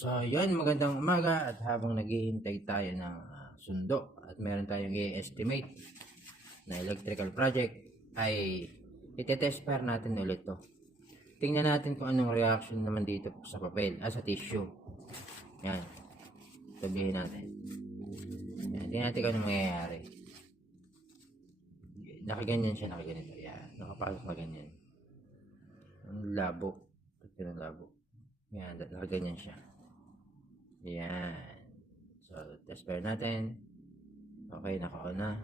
So, yun, magandang umaga at habang naghihintay tayo ng sundo at meron tayong i-estimate na electrical project ay itetest pair natin ulit to. Tingnan natin kung anong reaction naman dito sa papel, sa tissue. Yan. Sabihin natin. Yan. Tingnan natin kung anong mangyayari. Nakaganyan siya, nakaganito. Yan. Nakapasok na ganyan. Ang labo. Pati ng labo. Yan. Nakaganyan siya. Yan. So, test pair natin. Okay, naka-on na.